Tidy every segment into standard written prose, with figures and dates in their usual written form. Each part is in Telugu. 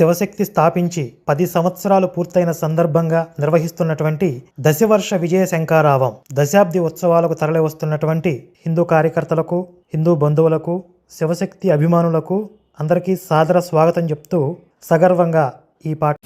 శివశక్తి స్థాపించి 10 సంవత్సరాలు పూర్తయిన సందర్భంగా నిర్వహిస్తున్నటువంటి దశవర్ష విజయ శంఖారావం దశాబ్ది ఉత్సవాలకు తరలివస్తున్నటువంటి హిందూ కార్యకర్తలకు, హిందూ బంధువులకు, శివశక్తి అభిమానులకు అందరికీ సాదర స్వాగతం చెప్తూ సగర్వంగా ఈ పాట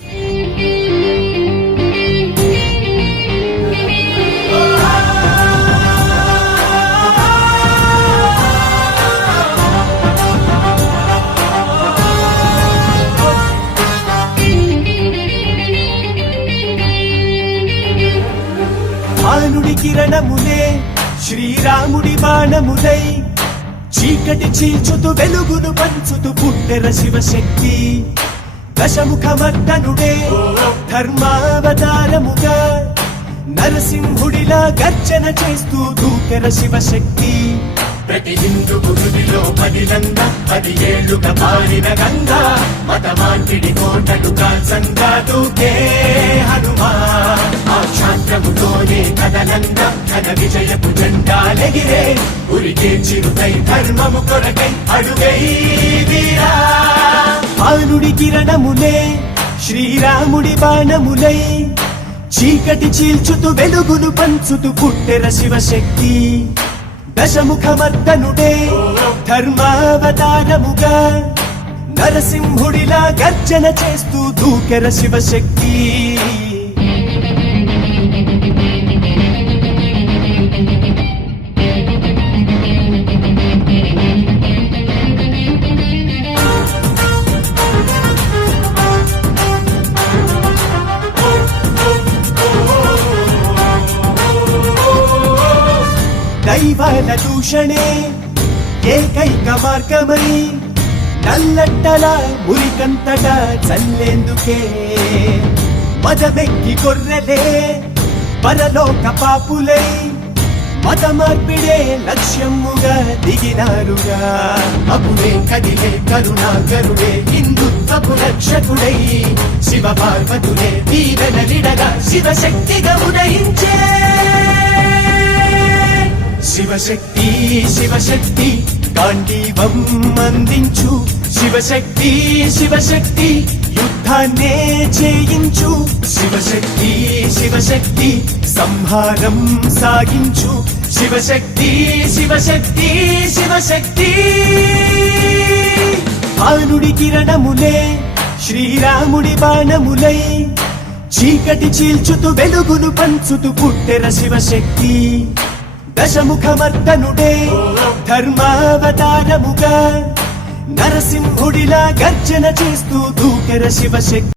భానుడి కిరణములే శ్రీరాముడి బాణములై చీకటి చీల్చుతూ వెలుగును పంచుతూ పుట్టెర శివశక్తి. దశముఖమర్దనుడే ధర్మావతారముగా నరసింహుడిలా గర్జన చేస్తూ దూకెర శివశక్తి. ప్రతి హిందూ గురుడిలో పదిలంగా 10 ఏళ్లుగా పారిన గంగా మతమాంటిడి కోటలు కాల్సంగా దూకే హనుమా. ఆ క్షాత్రముతోనే కదలంగా ఘన విజయపు జెండాలెగిరే ఉరికే చిరుతై ధర్మము కొరకై అడుగై వీరా. భానుడి కిరణములే శ్రీరాముడి బాణములై చీకటి చీల్చుతూ వెలుగును పంచుతూ పుట్టెర శివశక్తి. దశముఖమర్దనుడే ధర్మావతారముగా నరసింహుడిలా గర్జన చేస్తూ దూకెర శివశక్తి. దైవాల దూషణే ఏకైక మార్గమై నల్లట్టలా మురికంతగా చల్లేందుకే మదమెక్కి గొర్రెలే పరలోక పాపులై మత మార్పిడే లక్ష్యముగా దిగినారుగా. అప్పుడే కదిలే కరుణాకరుడే హిందుత్వపు రక్షకుడై శివ పార్వతులే దీవెనలిడగా శివశక్తిగా ఉదయించే. శివశక్తి శివశక్తి గాంధీవం అందించు. శివశక్తి శివశక్తి యుద్ధాన్నే చేయించు. శివశక్తి శివశక్తి సంహారం సాగించు. శివశక్తి శివశక్తి శివశక్తి. భానుడి కిరణములే శ్రీరాముడి బాణములై చీకటి చీల్చుతూ వెలుగును పంచుతూ పుట్టెర శివశక్తి. దశముఖమర్దనుడే ధర్మావతారముగా నరసింహుడిలా గర్జన చేస్తూ దూకెర శివశక్తి.